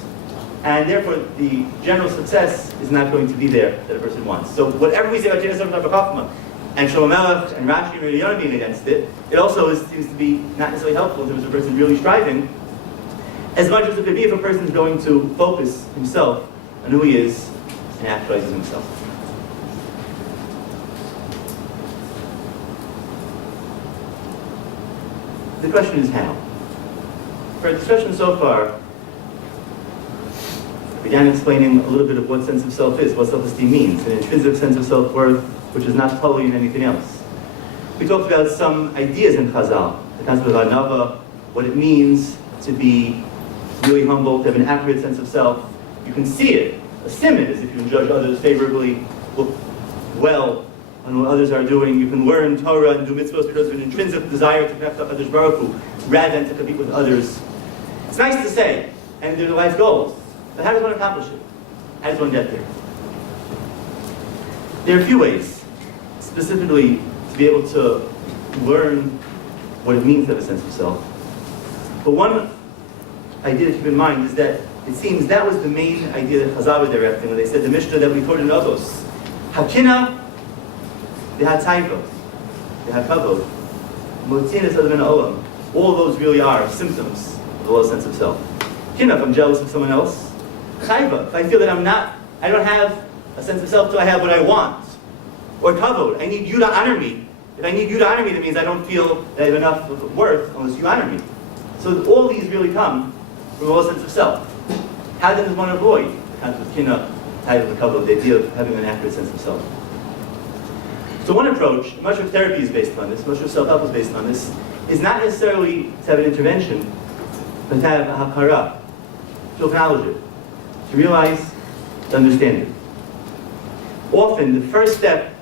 and therefore the general success is not going to be there that a person wants. So whatever we say about Chinas Serpent Chachma, and Shlomo Melech and Rashi and Riyonah being against it, it also seems to be not necessarily helpful in terms of a person really striving, as much as it could be if a person is going to focus himself on who he is and actualizes himself. The question is how. For our discussion so far, I began explaining a little bit of what sense of self is, what self-esteem means, an intrinsic sense of self-worth, which is not totally in anything else. We talked about some ideas in Chazal, the concept of anava, what it means to be really humble, to have an accurate sense of self. You can see it. A simon is if you can judge others favorably, look well on what others are doing. You can learn Torah and do mitzvahs because of an intrinsic desire to connect to Kadosh Baruch Hu, rather than to compete with others. It's nice to say, and they're life goals, but how does one accomplish it? How does one get there? There are a few ways, specifically to be able to learn what it means to have a sense of self. But one idea to keep in mind is that it seems that was the main idea that Chazal was directing when they said the Mishnah that we quoted in Avos. Hakina, v'hataiva, v'hakavod, motzinas admin olam. All those really are symptoms of a low sense of self. Kina, if I'm jealous of someone else. Chayva, if I feel that I don't have a sense of self till I have what I want. Or kavod, I need you to honor me. If I need you to honor me, that means I don't feel that I have enough of worth unless you honor me. So all these really come from a low sense of self. How then does one avoid the concept of kina, title, kavod, the idea of having an accurate sense of self? So one approach, much of therapy is based on this, much of self-help is based on this, is not necessarily to have an intervention, but to have a hakara, to acknowledge it, to realize, to understand it. Often, the first step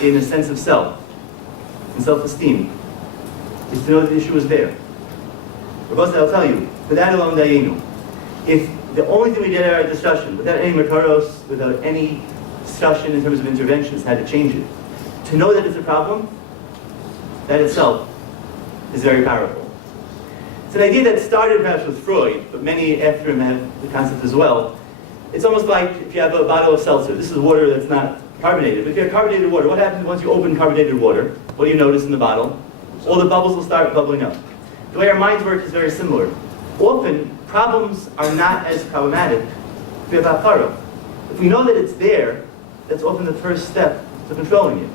in a sense of self, in self-esteem, is to know that the issue is there. Rabbi, I'll tell you, without alone dayenu, if the only thing we did in our discussion, without any makaros, without any discussion in terms of interventions, had to change it, to know that it's a problem, that itself is very powerful. It's an idea that started perhaps with Freud, but many after him have the concept as well. It's almost like if you have a bottle of seltzer. This is water that's not carbonated. But if you have carbonated water, what happens once you open carbonated water? What do you notice in the bottle? All the bubbles will start bubbling up. The way our minds work is very similar. Often, problems are not as problematic if we have hapara. If we know that it's there, that's often the first step to controlling it.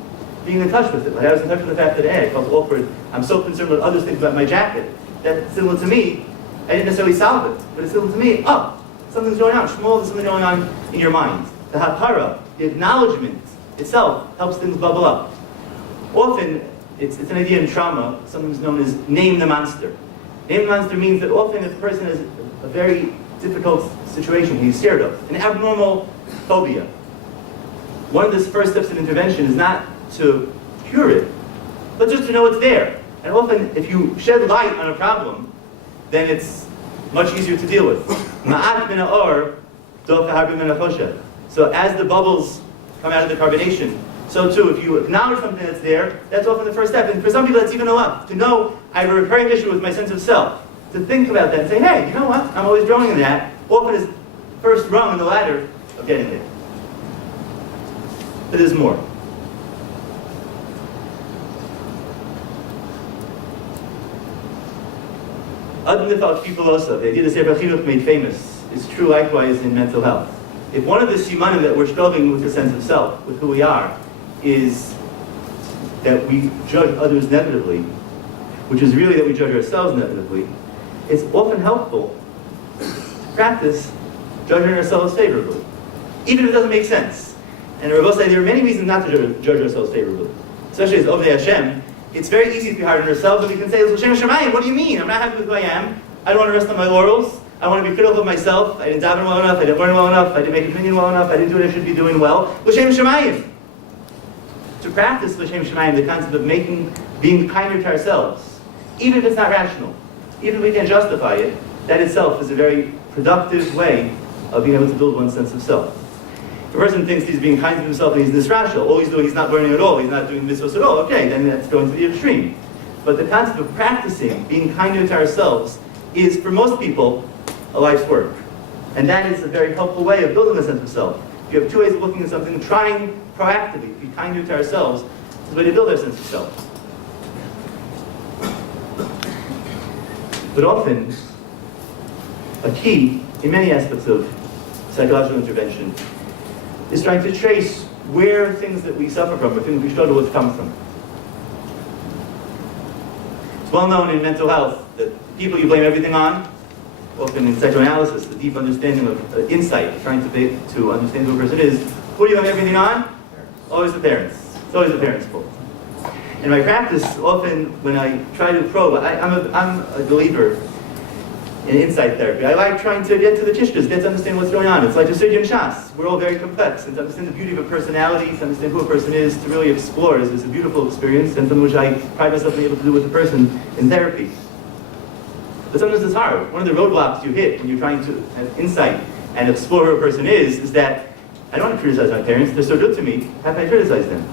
Being in touch with it. Like I was in touch with the fact that, hey, I felt awkward. I'm so concerned with others think about my jacket. That's similar to me. I didn't necessarily solve it, but it's similar to me. Oh, something's going on. Shmuel, there's something going on in your mind. The hapara, the acknowledgement itself, helps things bubble up. Often, it's an idea in trauma, something's known as name the monster. Name the monster means that often if a person has a very difficult situation he's scared of, an abnormal phobia, one of the first steps of intervention is not to cure it, but just to know it's there. And often, if you shed light on a problem, then it's much easier to deal with. Ma'at min ha'or, dofa harbi min ha'choshev. So as the bubbles come out of the carbonation, so too, if you acknowledge something that's there, that's often the first step. And for some people, that's even enough. To know I have a recurring issue with my sense of self. To think about that and say, hey, you know what? I'm always growing in that. Often is first rung in the ladder of getting there. But there's more. Other than the people also, the idea that Sefer Chinuch made famous is true likewise in mental health. If one of the simanim that we're struggling with the sense of self, with who we are, is that we judge others negatively, which is really that we judge ourselves negatively, it's often helpful to practice judging ourselves favorably, even if it doesn't make sense. And Rabbi said there are many reasons not to judge ourselves favorably, especially as Avodat Hashem. It's very easy to be hard on ourselves, and we can say, Hashem Shemayim, what do you mean? I'm not happy with who I am. I don't want to rest on my laurels. I want to be critical of myself. I didn't daven well enough. I didn't learn well enough. I didn't make opinion well enough. I didn't do what I should be doing well. Hashem Shemayim. To practice Hashem Shemayim, the concept of being kinder to ourselves, even if it's not rational, even if we can't justify it, that itself is a very productive way of being able to build one's sense of self. If a person thinks he's being kind to himself and he's nisrashal, all he's doing, he's not learning at all, he's not doing mitzvahs at all, okay, then that's going to the extreme. But the concept of practicing being kinder to ourselves is, for most people, a life's work. And that is a very helpful way of building a sense of self. You have two ways of looking at something, trying proactively to be kinder to ourselves is a way to build our sense of self. But often, a key in many aspects of psychological intervention is trying to trace where things that we suffer from, or things we struggle with, come from. It's well known in mental health that the people you blame everything on, often in psychoanalysis, the deep understanding of insight, trying to understand who a person is, who do you blame everything on? Always the parents. It's always the parents' fault. In my practice, often when I try to probe, I'm a believer in insight therapy. I like trying to get to the tishkas, get to understand what's going on. It's like a surgeon shas. We're all very complex. And to understand the beauty of a personality, to understand who a person is, to really explore is a beautiful experience, and something which I pride myself on being able to do with a person in therapy. But sometimes it's hard. One of the roadblocks you hit when you're trying to have insight and explore who a person is that I don't want to criticize my parents. They're so good to me. How can I criticize them?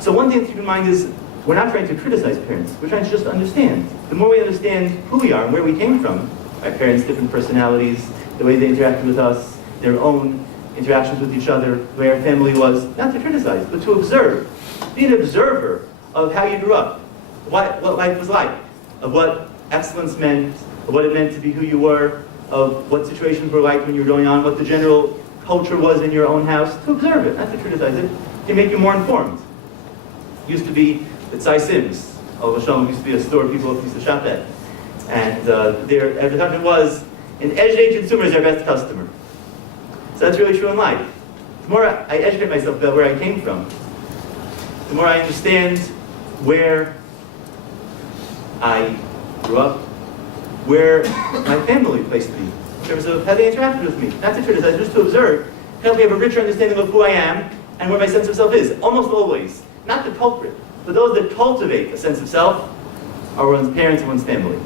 So one thing to keep in mind is we're not trying to criticize parents. We're trying to just understand. The more we understand who we are and where we came from, our parents' different personalities, the way they interacted with us, their own interactions with each other, the way our family was, not to criticize, but to observe. Be an observer of how you grew up, what life was like, of what excellence meant, of what it meant to be who you were, of what situations were like when you were going on, what the general culture was in your own house, to observe it, not to criticize it, to make you more informed. It used to be at Tzai Sims, Hashem used to be a store people used to shop at. And their advertisement was, an educated consumer is our best customer. So that's really true in life. The more I educate myself about where I came from, the more I understand where I grew up, where my family placed me, in terms of how they interacted with me. Not to criticize, just to observe, help me have a richer understanding of who I am and where my sense of self is. Almost always. Not the culprit, but those that cultivate a sense of self are one's parents and one's family.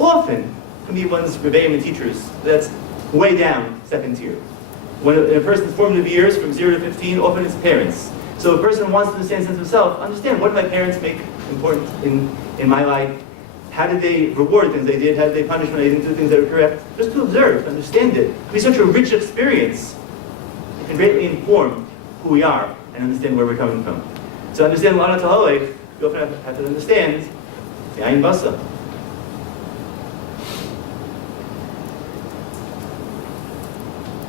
Often, can be one's rebbeim and teachers. That's way down, second tier. When in a person's formative years, from 0 to 15, often it's parents. So a person wants to understand sense of self, understand what did my parents make important in my life? How did they reward things they did? How did they punish when I didn't do things that were correct? Just to observe, to understand it. It can be such a rich experience. It can greatly inform who we are and understand where we're coming from. To understand Lana Tahalek, you often have to understand the Ayin Basa.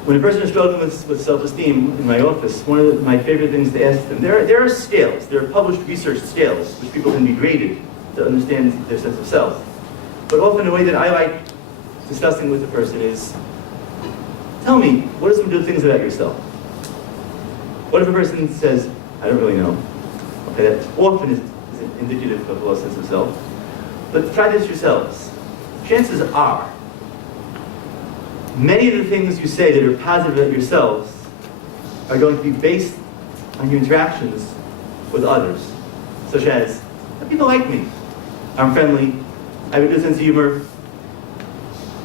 When a person is struggling with self-esteem in my office, one of my favorite things to ask them, there are scales, there are published research scales, which people can be graded to understand their sense of self. But often the way that I like discussing with the person is, tell me, what are some good things about yourself? What if a person says, I don't really know? Okay, that often is indicative of a low sense of self. But try this yourselves. Chances are, many of the things you say that are positive about yourselves are going to be based on your interactions with others, such as, people like me, I'm friendly, I have a good sense of humor,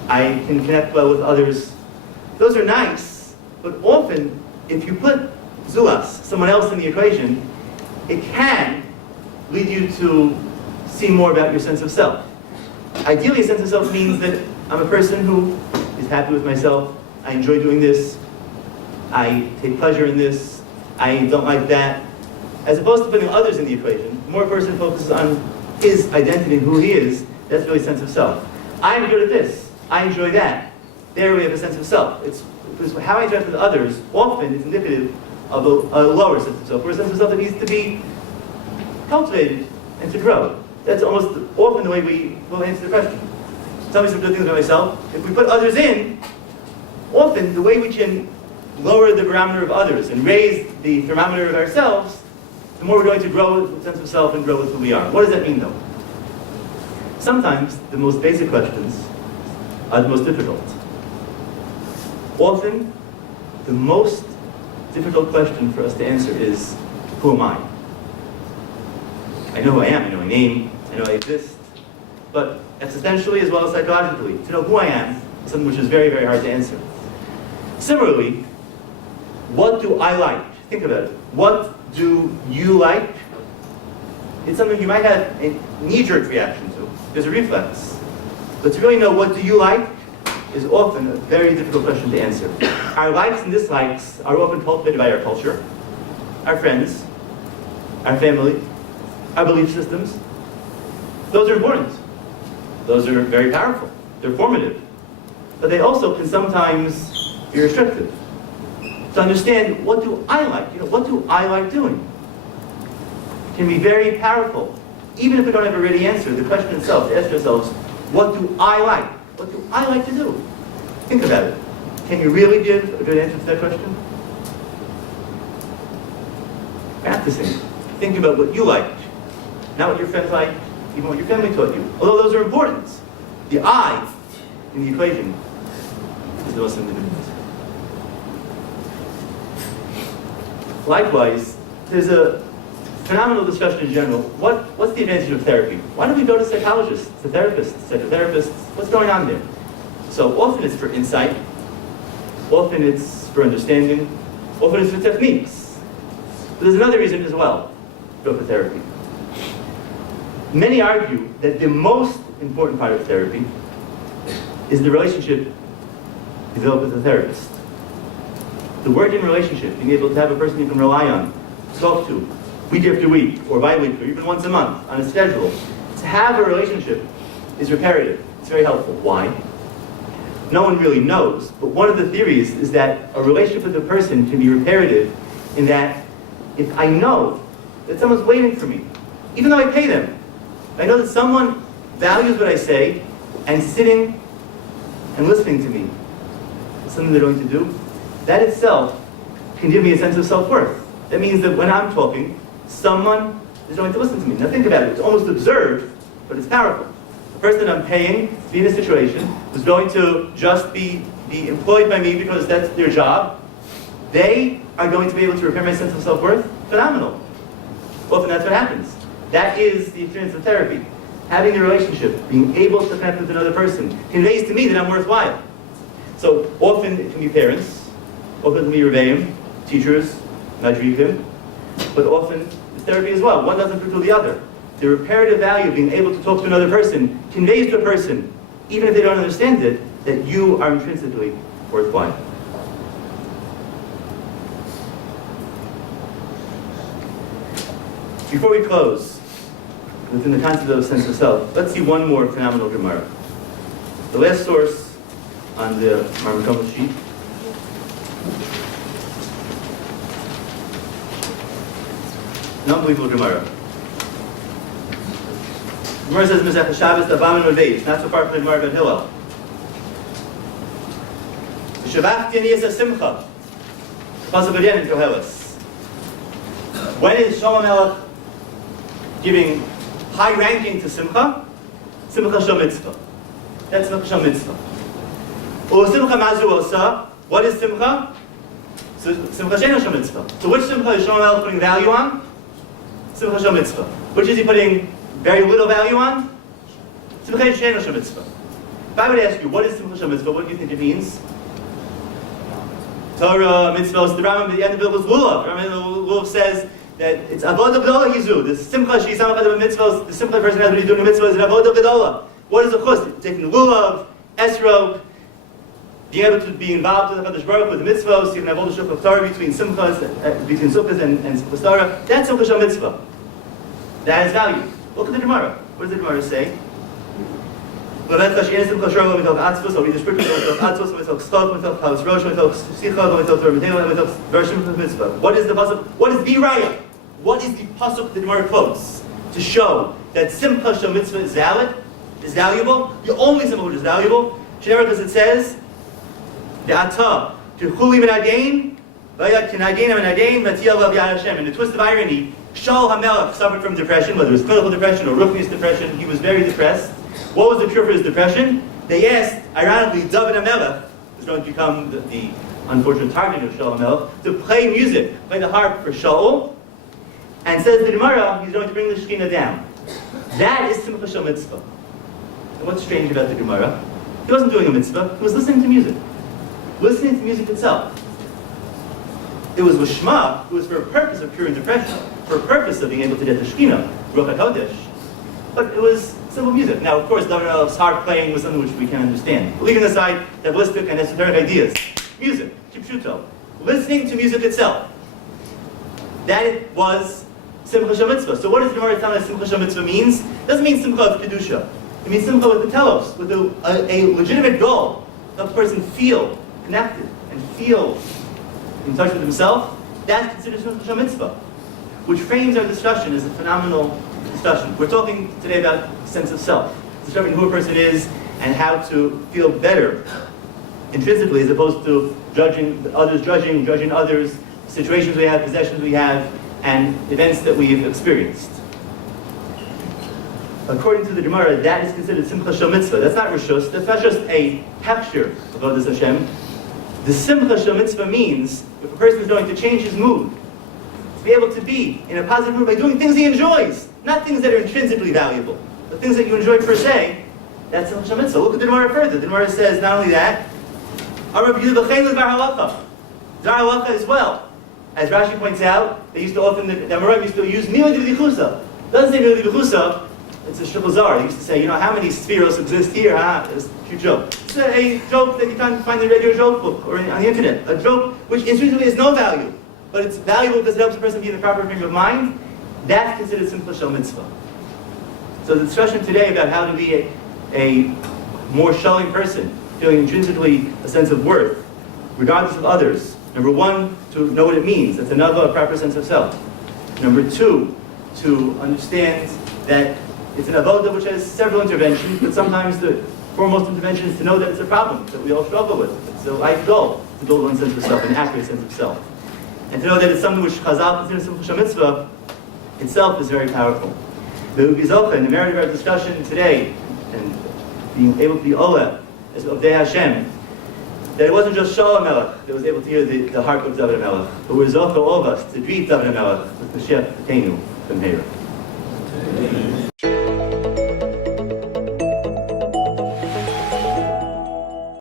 I can connect well with others. Those are nice, but often, if you put Zulas, someone else in the equation, it can lead you to see more about your sense of self. Ideally, a sense of self means that I'm a person who is happy with myself, I enjoy doing this, I take pleasure in this, I don't like that. As opposed to putting others in the equation, the more a person focuses on his identity and who he is, that's really a sense of self. I'm good at this, I enjoy that. There we have a sense of self. It's because how I interact with others often is indicative of a lower sense of self, or a sense of self that needs to be cultivated and to grow. That's almost often the way we will answer the question. Tell me some good things about myself. If we put others in, often the way we can lower the barometer of others and raise the thermometer of ourselves, the more we're going to grow with a sense of self and grow with who we are. What does that mean, though? Sometimes the most basic questions are the most difficult. Often, the most difficult question for us to answer is, who am I? I know who I am, I know my name, I know I exist, but existentially as well as psychologically, to know who I am is something which is very, very hard to answer. Similarly, what do I like? Think about it. What do you like? It's something you might have a knee-jerk reaction to. There's a reflex. But to really know what do you like is often a very difficult question to answer. Our likes and dislikes are often cultivated by our culture, our friends, our family, our belief systems. Those are important. Those are very powerful. They're formative. But they also can sometimes be restrictive. To understand, what do I like? What do I like doing? Can be very powerful. Even if we don't have a ready answer, the question itself, to ask ourselves, what do I like? What do I like to do? Think about it. Can you really give a good answer to that question? Practicing. Think about what you like. Not what your friends like, even what your family taught you. Although those are important. The I in the equation is the most important. Likewise, there's a phenomenal discussion in general. What's the advantage of therapy? Why don't we go to psychologists, to therapists, psychotherapists? What's going on there? So often it's for insight. Often it's for understanding. Often it's for techniques. But there's another reason as well to go for therapy. Many argue that the most important part of therapy is the relationship developed with the therapist. The working relationship, being able to have a person you can rely on, talk to, week after week, or bi-weekly, or even once a month, on a schedule. To have a relationship is reparative. It's very helpful. Why? No one really knows, but one of the theories is that a relationship with a person can be reparative in that if I know that someone's waiting for me, even though I pay them, I know that someone values what I say and sitting and listening to me is something they're going to do, that itself can give me a sense of self-worth. That means that when I'm talking, someone is going to listen to me. Now think about it. It's almost absurd, but it's powerful. The person I'm paying to be in a situation who's going to just be employed by me because that's their job, they are going to be able to repair my sense of self-worth. Phenomenal. Often that's what happens. That is the experience of therapy. having a relationship, being able to connect with another person, conveys to me that I'm worthwhile. So often it can be parents, often it can be rebbeim, teachers, madrikim, but often it's therapy as well. One doesn't preclude the other. The reparative value of being able to talk to another person conveys to a person, even if they don't understand it, that you are intrinsically worthwhile. Before we close, within the concept of a sense of self, let's see one more phenomenal Gemara. The last source on the Maybruch sheet. An unbelievable Gemara. Gemara says, Mizrach Shabbos, Davam and Odeis, not so far from the Gemara about Hillel. Shavachti ani yesa simcha. Pasuk again in Koheles. When is Shalom Melech giving high ranking to Simcha? Simcha Shel Mitzvah. That's Simcha Shel Mitzvah. Or Simcha Mazu Osa. What is Simcha? So, Simcha Sheino Shel Mitzvah. So which Simcha is Shalom Melech putting value on? Simcha Shel Mitzvah. Which is he putting very little value on? Simcha Sheino Shel Mitzvah. If I would ask you, what is Simcha Shel Mitzvah, what do you think it means? Torah, mitzvahs, the Rambam at the end of it was Lulav. Lulav says that it's Avodah Gedola Yizu. The Simcha She'isam Chadav mitzvahs, the simple person has when he's doing a mitzvah is an Avodah Gedola. What is the chus? Taking Lulav, Esrog, being able to be involved with the Kadosh Baruch with the mitzvahs, you can have all the shuk of Torah between Simchas, between Sukkahs and Simchas Torah. That's Simcha Shel Mitzvah. That has value. Look at the Gemara. What does the Gemara say? I'll read the pasuk. What is the pasuk? What is the raya? What is the pasuk the Gemara quotes to show that Simcha Shel Mitzvah is valid, is valuable? The only Simcha which is valuable, because it says, "De'ata t'chuli min again, v'yat kinagain min again, v'tiyah lav yad Hashem." In the twist of irony, Shaul HaMelech suffered from depression, whether it was clinical depression or ruchnius depression. He was very depressed. What was the cure for his depression? They asked, ironically, David HaMelech, who's going to become the unfortunate target of Shaul HaMelech, to play music, play the harp for Shaul, and says the Gemara, he's going to bring the Shekhinah down. That is Simcha Shel Mitzvah. And what's strange about the Gemara? He wasn't doing a mitzvah, he was listening to music. Listening to music itself. It was Lishma, it was for a purpose of curing depression, for a purpose of being able to get the Shekhinah, Ruach HaKodesh. But it was simple music. Now, of course, David HaMelech's harp playing was something which we can understand. Leaving aside Kabbalistic and esoteric ideas. Music, Kipshuto. Listening to music itself. That was Simcha Shel Mitzvah. So what does the Gemara tell us Simcha Shel Mitzvah means? It doesn't mean Simcha of Kedusha. It means Simcha with the telos, with a legitimate goal. Let the person feel connected and feel in touch with himself. That's considered Simcha Shel Mitzvah. Which frames our discussion as a phenomenal discussion. We're talking today about sense of self, discovering who a person is and how to feel better intrinsically as opposed to judging others, situations we have, possessions we have, and events that we've experienced. According to the Gemara, that is considered Simcha Shel Mitzvah. That's not Rishus, that's not just a texture of Avodas Hashem. The Simcha Shel Mitzvah means if a person is going to change his mood, to be able to be in a positive mood by doing things he enjoys, not things that are intrinsically valuable, but things that you enjoy per se, that's Simcha Shel Mitzvah. Look at the Gemara further. The Gemara says not only that, Dvar Halacha as well. As Rashi points out, they used to often, the Amoraim used to use Mila D'Vichusa. Doesn't say Mila D'Vichusa, it's a shtickle zar. They used to say, you know, how many spheros exist here? It's a cute joke. It's a joke that you can't find in the radio joke book or on the internet. A joke which intrinsically has no value, but it's valuable because it helps a person be in the proper frame of mind. That's considered Simcha Shel Mitzvah. So the discussion today about how to be a more shelling person, feeling intrinsically a sense of worth, regardless of others. Number one, to know what it means. That's another proper sense of self. Number two, to understand that it's an avodah which has several interventions, but sometimes the foremost intervention is to know that it's a problem that we all struggle with. It's a life goal to build one sense of self, an accurate sense of self. And to know that it's something which Chazal considers Simcha Shel Mitzvah itself is very powerful. The Ubizocha, in the merit of our discussion today, and being able to be Ola, as of Dei Hashem, that it wasn't just Shaul HaMelech that was able to hear the harp of David HaMelech, but we're Zocha all of us to greet David HaMelech with Mashiach T'keinu B'mheira.